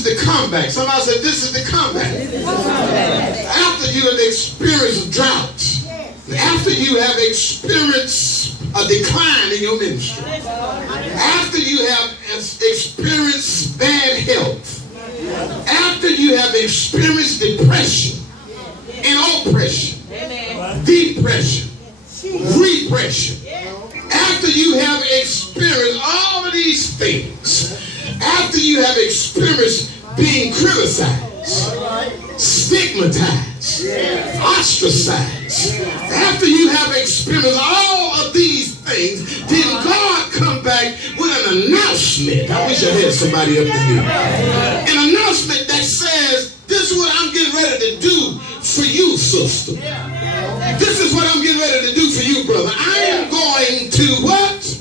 The comeback. Somebody said this is the comeback. After you have experienced drought, after you have experienced a decline in your ministry, after you have experienced bad health, after you have experienced depression and oppression, depression, repression, after you have experienced all of these things, after you have experienced being criticized, stigmatized, ostracized, after you have experienced all of these things, then God come back with an announcement. I wish I had somebody up in here. An announcement that says, this is what I'm getting ready to do for you, sister. This is what I'm getting ready to do for you, brother. I am going to what?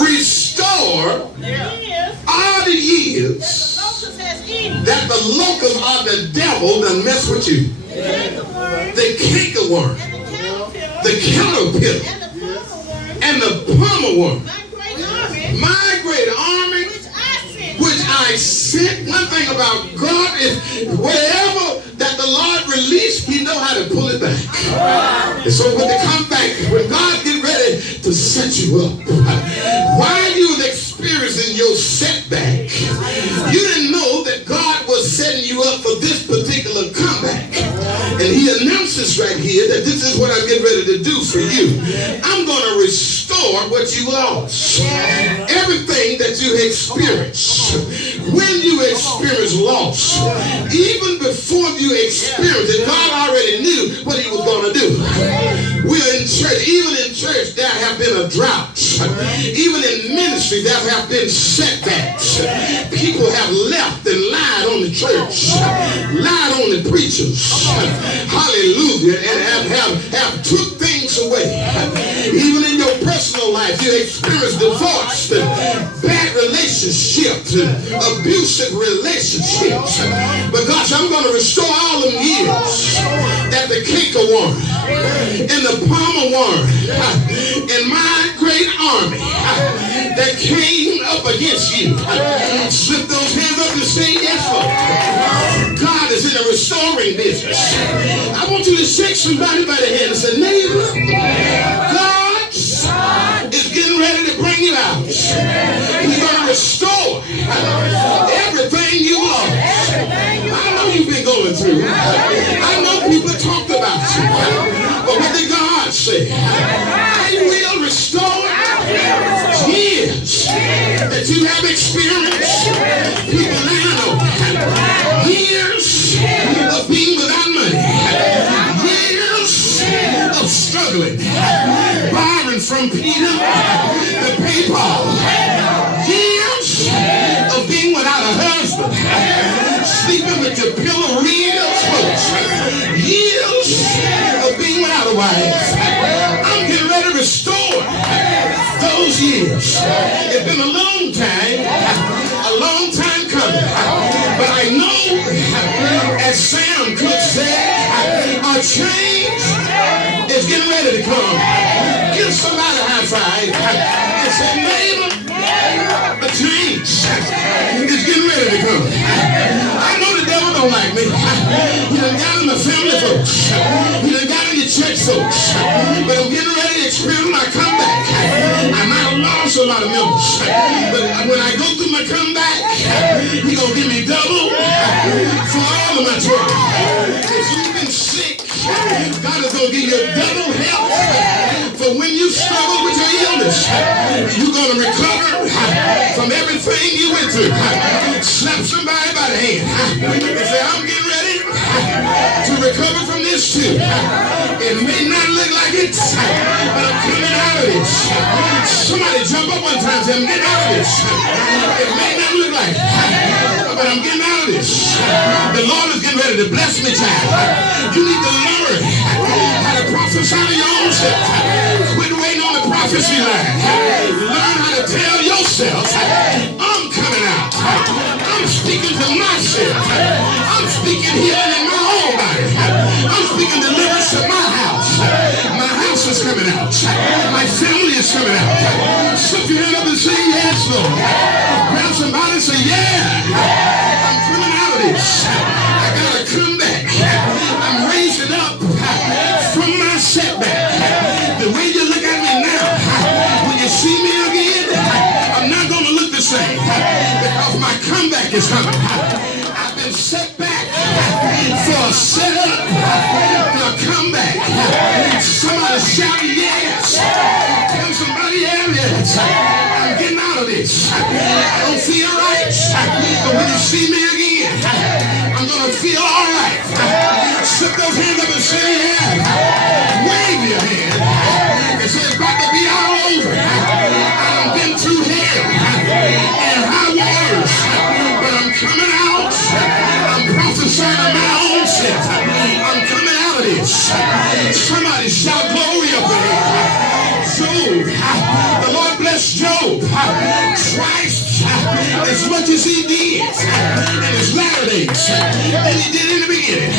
Restore all the years that the locusts or the devil done mess with you. The cankerworm, the caterpillar, and the plumberworm. My great army, which I sent. One thing about God is whatever that the Lord released, He know how to pull it back. And so when they come back, when God get ready to set you up, while you was experiencing your setback, you didn't know that God was setting you up for this particular comeback. And He announces right here that this is what I'm getting ready to do for you. I'm going to restore what you lost. Everything that you experienced. When you experience loss, even before you experienced it, God already knew what He was going to do. We're in church. Even in church, there have been a drought. Even in ministry, there have been setbacks. People have left and lied on the church, lied on the preachers. Hallelujah. And have took things away. Even in your personal life, you experience divorce and bad relationships and abusive relationships. But gosh, I'm going to restore all them years that the cankerworm and the palmer worm and my great army that came up against you. Slip those hands up and say yes, Lord. God is in the restoring business. I want you to shake somebody by the hand and say, neighbor, God is getting ready to bring you out. He's going to restore everything you lost. I know you've been going through. I know people talked about you. But what did God say? I will restore years that you have experienced. People now know years of being without money. Years of struggling. Borrowing from Peter to pay Paul. Years of being without a husband. Sleeping with your pillow real close. Years of being without a wife. I'm getting ready to restore those years. It's been a long time coming. But I know, as Sam Cooke said, a change is getting ready to come. Give somebody a high five and say, neighbor, a change is getting ready to come. I know the devil don't like me. He done got in the family folks. He done got in the church folks. But I'm getting ready to experience my comeback. I might have lost a lot of members. But when I go through my comeback, He gonna give me double for all of my trouble. If you've been sick, God is gonna give you double help for when you struggle with your illness. You're gonna recover from everything you went through. Slap somebody by the hand and say, I'm getting ready to recover from this too. It may not look like it, but I'm coming out of this. Somebody jump up one time and say, I'm getting out of this. It may not look like it, but I'm getting out of this. The Lord is getting ready to bless me, child. You need to learn how to prophesy to your own self. Quit waiting on the prophecy line. Learn how to tell yourself, I'm coming out. I'm speaking to myself. I'm speaking healing in my own body. I'm speaking deliverance to my house. My house house is coming out. My family is coming out. Slip your hand up and say, yes, Lord. Grab somebody and say, yeah. I'm coming out of this. I got to come back. I'm raising up from my setback. The way you look at me now, when you see me again, I'm not going to look the same because my comeback is coming. I've been set back for a setup, for a comeback. Somebody shout yes. Tell somebody else, I'm getting out of this. I don't feel right, but when you see me again, I'm going to feel all right. Slip those hands up and say yeah. Wave your hand and say it's about to be all over. I've been through hell and high waters, but I'm coming out. I'm prophesying of my own self. I'm coming out of this. Somebody shout glory up there. Job, the Lord blessed Job twice as much as he did in his latter days than he did in the beginning.